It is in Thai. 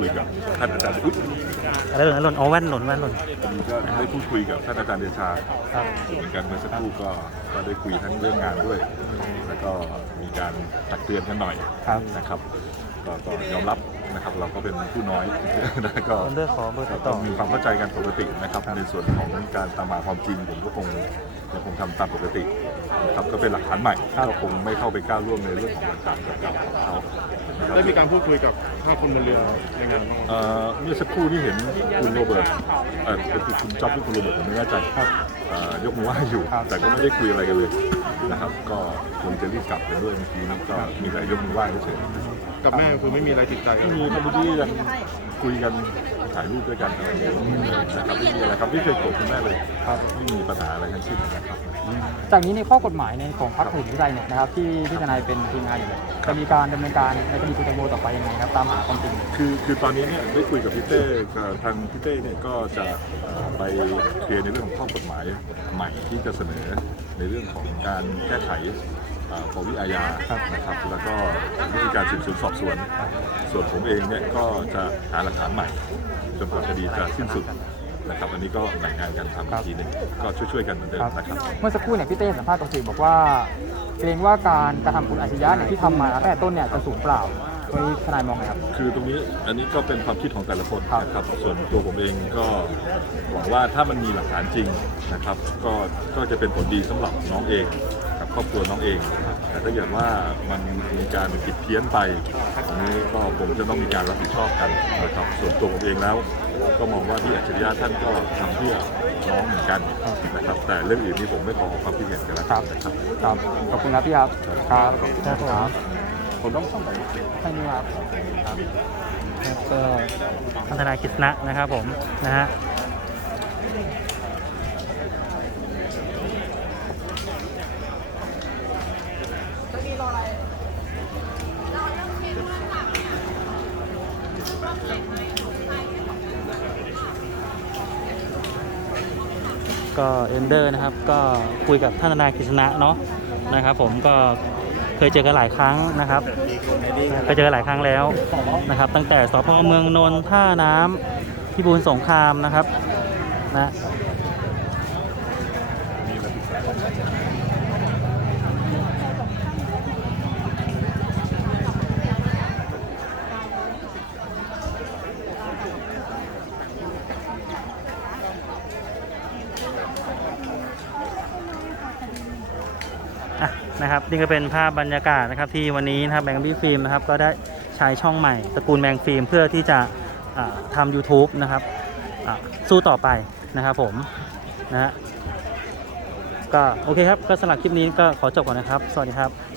คุยกับท่านอาจารย์อุ๊ยอะไรหล่นอะไรหล่นอ๋อแว่นหล่นแว่นหล่นวันนี้ก็ได้พูดคุยกับท่านอาจารย์เดชาครับ เหมือนกันเมื่อสักครู่ก็ก็ได้คุยทั้งเรื่องงานด้วย แล้วก็มีการตักเตือนกันหน่อยครับ นะครับก็ก็ยอมรับนะครับเราก็เป็นผู้น้อย นะก็เลือกขอเบอร์ติก็ดต้ต่อองมีความเข้าใจกันปกตินะครับในส่วนของการตามหาความจริงผมก็คง ยังคงทำตามปกตินะครับก็เป็นหลักฐานใหม่ก็คงไม่เข้าไปก้าวล่วงในเรื่องของหลักฐานเก่าๆของเขานะครับได้มีการพูดคุยกับห้าคนบนเรือในงานบ้างไหมเอ่อเมื่อสักครู่ที่เห็นคุณโรเบิร์ตเอ่อเป็นคุณจ๊อบหรือคุณโรเบิร์ตผมไม่แน่ใจครับเอ่อยกมือไหว้อยู่แต่ก็ไม่ได้คุยอะไรกันเลยนะครับ ก็คงจะรีบกลับไปด้วยเมื่อกี้นี้ก็มีแต่ยกมือไหว้เฉยๆ กับแม่คือไม่มีอะไรติดใจไม่มีครับเมื่อกี้ยังคุยกันถ่ายรูปด้วยกันอะไรอย่างเงี้ยนะครับไม่มีอะไรครับไม่เคยโกรธคุณแม่เลยครับไม่มีปัญหาอะไรทั้งสิ้นนะครับ จากนี้ในข้อกฎหมายในของพรรคอื่นวิทยเนี่ยนะครับที่ที่ทนายเป็นทีมงานอยู่เนี่ยจะมีการดำเนินการในคดีคุณแตงโมต่อไปยังไงครับตามหาความจริง คือคือตอนนี้เนี่ยได้คุยกับพี่เต้กับทางพี่เต้เนี่ยก็จะเอ่อไปเคลียร์ในเรื่องของข้อกฎหมายใหม่ที่จะเสนอในเรื่องของการแก้ไข เอ่อปวิอาญานะครับแล้วก็วิธีการสืบสวนสอบสวน ส่วนผมเองเนี่ยก็จะหาหลักฐานใหม่จนกว่าคดีจะสิ้นสุดนะครับอันนี้ก็แบ่งงานกันทำอีกทีหนึงก็ช่วยๆกันเหมือนเดิมนะครับเมื่อสักครู่เนี่ยพี่เต้สัมภาษณ์กับสื่อบอกว่าเกรงว่าการกระทำคุณอาชญะเนี่ยที่ทำมาตั้งแต่ต้นเนี่ยจะสูญเปล่าโดยทนายมองไงครับ คือตรงนี้อันนี้ก็เป็นความคิดของแต่ละคนครับนะครับ ส่วนตัวผมเองก็หวังว่าถ้ามันมีหลักฐานจริงนะครับ ก็ก็จะเป็นผลดีสำหรับน้องเองกับ ครอบครัวน้องเองแต่ถ้าอย่างว่ามันมีการผิดเพี้ยนไปอันนี้ก็ผมจะต้องมีการรับผิดชอบกันนะครับส่วนตัวผมเองแล้ว ก็มองว่าที่อัจฉริยะท่านก็ทำเพื่อน้องเหมือนกันนะครับ แต่เรื่องอื่นนี้ผมไม่ขอออกความคิดเห็นกันแล้วกันนะครับครับขอบคุณครับพี่ครับครับครับผมผมต้องต้องแค่นี้ครับแล้วก็พัฒนายกฤษณะนะครับผมนะฮะ ก็เอนเดอร์นะครับ ก็คุยกับท่านนายกฤษณะเนาะนะครับ ผมก็เคยเจอกันหลายครั้งนะครับเคยเจอกันหลายครั้งแล้วนะครับ ตั้งแต่สพเมืองนนท์ท่าน้ำพิบูลสงครามนะครับนะ นะครับนี่ก็เป็นภาพบรรยากาศนะครับที่วันนี้นะครับแบงค์บี้ฟิล์มนะครับก็ได้ใช้ช่องใหม่ตระกูลแบงค์ฟิล์มเพื่อที่จะอ่าทำ YouTube นะครับสู้ต่อไปนะครับผมนะฮะก็โอเคครับก็สำหรับคลิปนี้ก็ขอจบก่อนนะครับ สวัสดีครับ